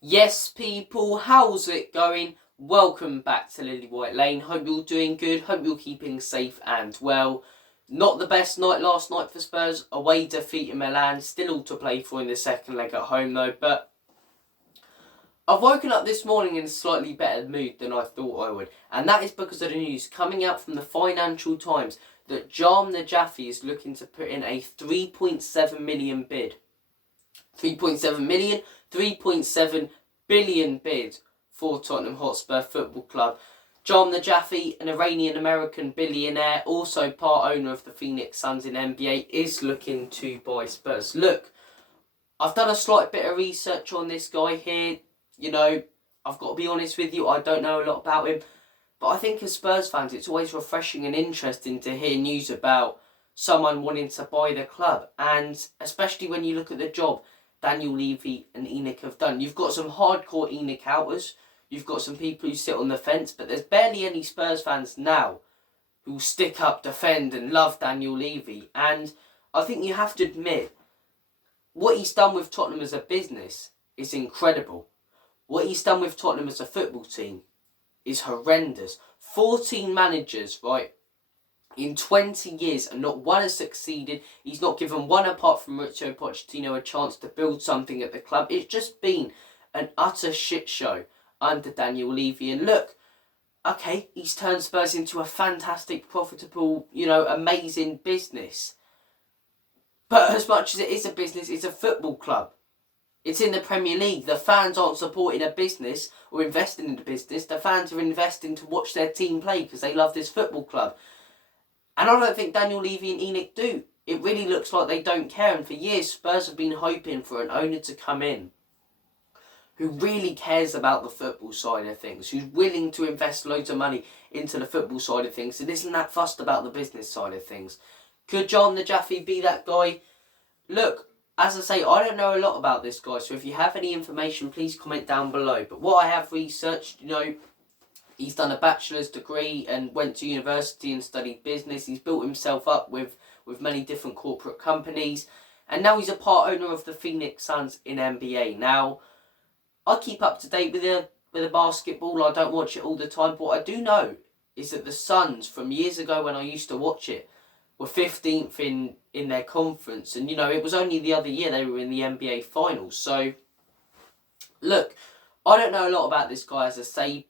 Yes, people, how's it going? Welcome back to Lily White Lane. Hope you're doing good. Hope you're keeping safe and well. Not the best night last night for Spurs. Away defeat in Milan. Still all to play for in the second leg at home though. But I've woken up this morning in a slightly better mood than I thought I would. And that is because of the news coming out from the Financial Times that Najafi is looking to put in a 3.7 million bid. 3.7 million, 3.7 billion bid for Tottenham Hotspur Football Club. Najafi, an Iranian American billionaire, also part owner of the Phoenix Suns in NBA, is looking to buy Spurs. Look, I've done a slight bit of research on this guy here. I've got to be honest with you, I don't know a lot about him. But I think as Spurs fans, it's always refreshing and interesting to hear news about someone wanting to buy the club. And especially when you look at the job Daniel Levy and ENIC have done. You've got some hardcore ENIC outers. You've got some people who sit on the fence. But there's barely any Spurs fans now who stick up, defend and love Daniel Levy. And I think you have to admit, what he's done with Tottenham as a business is incredible. What he's done with Tottenham as a football team is horrendous. 14 managers, right, in 20 years, and not one has succeeded. He's not given one, apart from Mauricio Pochettino, a chance to build something at the club. It's just been an utter shit show under Daniel Levy. And look, okay, he's turned Spurs into a fantastic, profitable, amazing business. But as much as it is a business, it's a football club. It's in the Premier League. The fans aren't supporting a business or investing in the business. The fans are investing to watch their team play because they love this football club. And I don't think Daniel Levy and ENIC do. It really looks like they don't care. And for years, Spurs have been hoping for an owner to come in who really cares about the football side of things, who's willing to invest loads of money into the football side of things, and isn't that fussed about the business side of things. Could Najafi be that guy? Look, as I say, I don't know a lot about this guy, so if you have any information, please comment down below. But what I have researched, he's done a bachelor's degree and went to university and studied business. He's built himself up with many different corporate companies. And now he's a part owner of the Phoenix Suns in NBA. Now, I keep up to date with the basketball. I don't watch it all the time. But what I do know is that the Suns, from years ago when I used to watch it, were 15th in their conference. And, it was only the other year they were in the NBA Finals. So, look, I don't know a lot about this guy, as I say,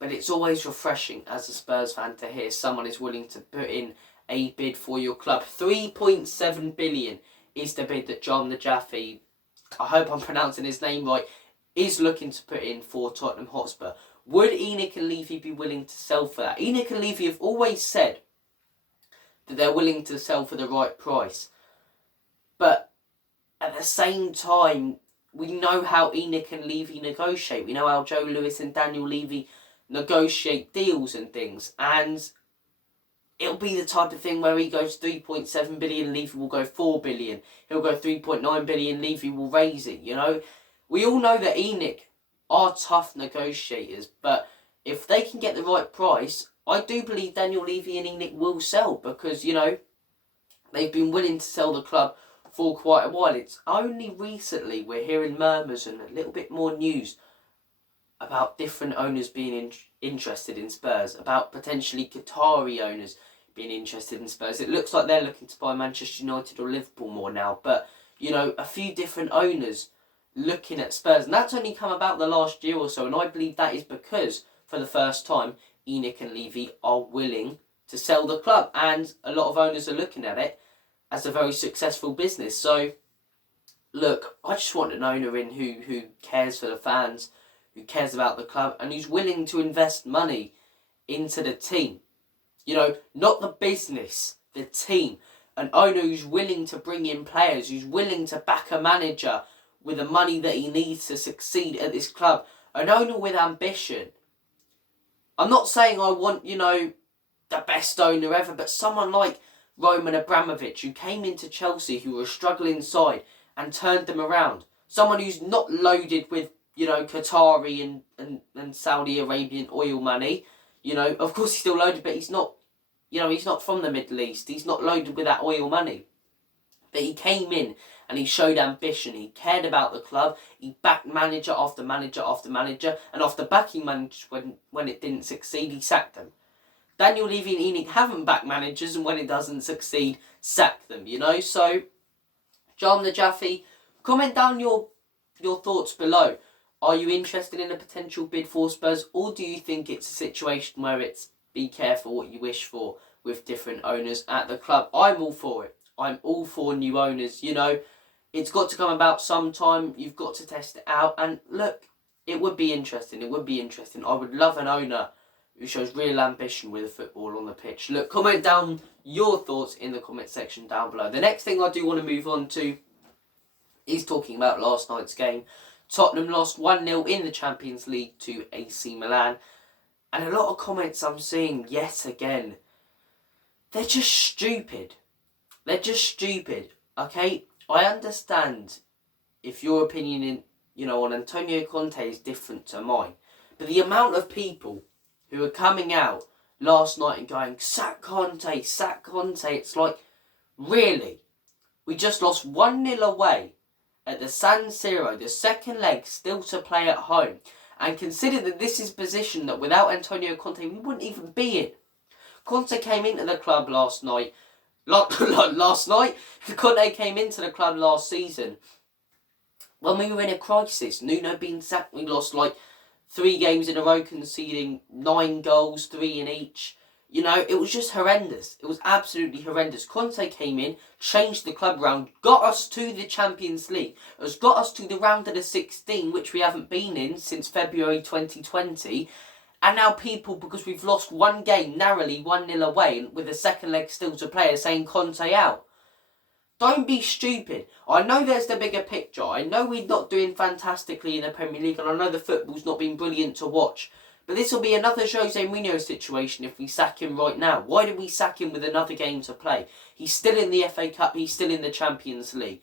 but it's always refreshing as a Spurs fan to hear someone is willing to put in a bid for your club. 3.7 billion is the bid that Najafi, I hope I'm pronouncing his name right, is looking to put in for Tottenham Hotspur. Would ENIC and Levy be willing to sell for that? ENIC and Levy have always said that they're willing to sell for the right price. But at the same time, we know how ENIC and Levy negotiate. We know how Joe Lewis and Daniel Levy negotiate deals and things, and it'll be the type of thing where he goes 3.7 billion, Levy will go 4 billion, he'll go 3.9 billion, Levy will raise it. We all know that ENIC are tough negotiators, but if they can get the right price, I do believe Daniel Levy and ENIC will sell, because they've been willing to sell the club for quite a while. It's only recently we're hearing murmurs and a little bit more news about different owners being interested in Spurs, about potentially Qatari owners being interested in Spurs. It looks like they're looking to buy Manchester United or Liverpool more now, but, a few different owners looking at Spurs. And that's only come about the last year or so, and I believe that is because, for the first time, ENIC and Levy are willing to sell the club, and a lot of owners are looking at it as a very successful business. So, look, I just want an owner in who cares for the fans, who cares about the club, and who's willing to invest money into the team. Not the business, the team. An owner who's willing to bring in players, who's willing to back a manager with the money that he needs to succeed at this club. An owner with ambition. I'm not saying I want, the best owner ever, but someone like Roman Abramovich, who came into Chelsea, who were a struggling side, and turned them around. Someone who's not loaded with Qatari and Saudi Arabian oil money. Of course he's still loaded, but he's not, he's not from the Middle East. He's not loaded with that oil money. But he came in and he showed ambition. He cared about the club. He backed manager after manager after manager, and after backing managers when it didn't succeed, he sacked them. Daniel Levy and Enid haven't backed managers, and when it doesn't succeed, sack them, you know? So, John Najafi, comment down your thoughts below. Are you interested in a potential bid for Spurs, or do you think it's a situation where it's be careful what you wish for with different owners at the club? I'm all for it. I'm all for new owners, you know. It's got to come about sometime. You've got to test it out. And look, it would be interesting. It would be interesting. I would love an owner who shows real ambition with the football on the pitch. Look, comment down your thoughts in the comment section down below. The next thing I do want to move on to is talking about last night's game. Tottenham lost 1-0 in the Champions League to AC Milan. And a lot of comments I'm seeing yet again, they're just stupid. They're just stupid, okay? I understand if your opinion on Antonio Conte is different to mine. But the amount of people who are coming out last night and going, sack Conte, it's like, really? We just lost 1-0 away at the San Siro, the second leg still to play at home. And consider that this is a position that without Antonio Conte, we wouldn't even be in. Conte came into the club last night. Conte came into the club last season when we were in a crisis. Nuno being sacked, we lost 3 games in a row, conceding 9 goals, 3 in each. You know, it was just horrendous. It was absolutely horrendous. Conte came in, changed the club round, got us to the Champions League, has got us to the round of the 16, which we haven't been in since February 2020. And now people, because we've lost 1 game, narrowly 1-0 away, with the second leg still to play, are saying Conte out. Don't be stupid. I know there's the bigger picture. I know we're not doing fantastically in the Premier League, and I know the football's not been brilliant to watch. But this will be another Jose Mourinho situation if we sack him right now. Why did we sack him with another game to play? He's still in the FA Cup. He's still in the Champions League.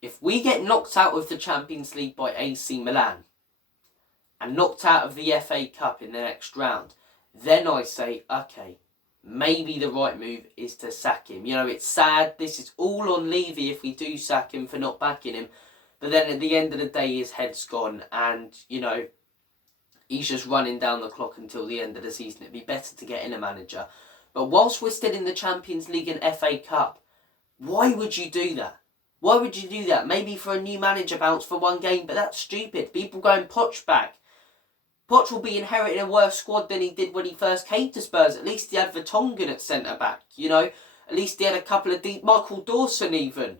If we get knocked out of the Champions League by AC Milan and knocked out of the FA Cup in the next round, then I say, okay, maybe the right move is to sack him. You know, it's sad. This is all on Levy if we do sack him for not backing him. But then at the end of the day, his head's gone and, you know, he's just running down the clock until the end of the season. It'd be better to get in a manager. But whilst we're still in the Champions League and FA Cup, why would you do that? Why would you do that? Maybe for a new manager bounce for 1 game, but that's stupid. People going Poch back. Poch will be inheriting a worse squad than he did when he first came to Spurs. At least he had Vertonghen at centre-back, you know. At least he had a couple of Michael Dawson even.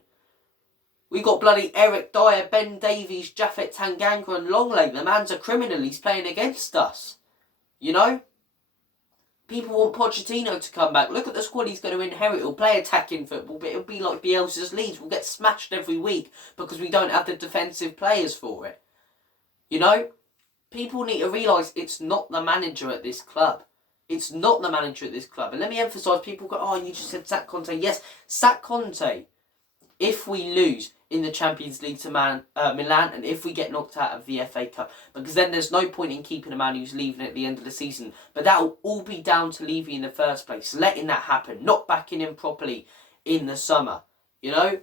We got bloody Eric Dyer, Ben Davies, Japhet Tanganga and Longleg. The man's a criminal. He's playing against us. You know? People want Pochettino to come back. Look at the squad he's going to inherit. He'll play attacking football, but it'll be like Bielsa's Leeds. We'll get smashed every week because we don't have the defensive players for it. You know? People need to realise it's not the manager at this club. It's not the manager at this club. And let me emphasise, people go, oh, you just said sack Conte. Yes, sack Conte if we lose in the Champions League to Milan, and if we get knocked out of the FA Cup, because then there's no point in keeping a man who's leaving at the end of the season. But that will all be down to Levy in the first place, letting that happen, not backing him properly in the summer. You know,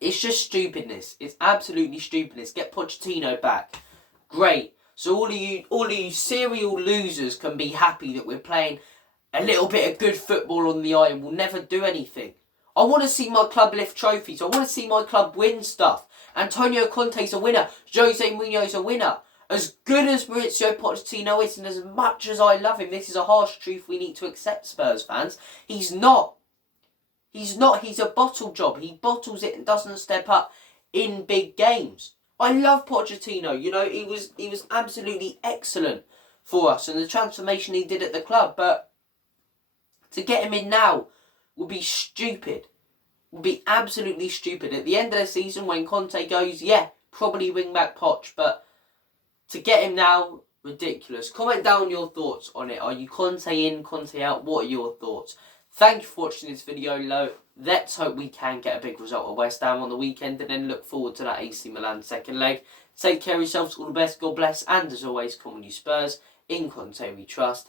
it's just stupidness. It's absolutely stupidness. Get Pochettino back, great. So all of you serial losers can be happy that we're playing a little bit of good football on the eye and we'll never do anything. I want to see my club lift trophies. I want to see my club win stuff. Antonio Conte's a winner. Jose Mourinho's a winner. As good as Mauricio Pochettino is, and as much as I love him, this is a harsh truth we need to accept, Spurs fans. He's not. He's not. He's a bottle job. He bottles it and doesn't step up in big games. I love Pochettino. You know, he was absolutely excellent for us and the transformation he did at the club. But to get him in now would be stupid. Would be absolutely stupid. At the end of the season, when Conte goes, yeah, probably bring back Poch, but to get him now, ridiculous. Comment down your thoughts on it. Are you Conte in, Conte out? What are your thoughts? Thank you for watching this video. Let's hope we can get a big result at West Ham on the weekend and then look forward to that AC Milan second leg. Take care of yourselves. All the best. God bless. And as always, come on you Spurs. In Conte we trust.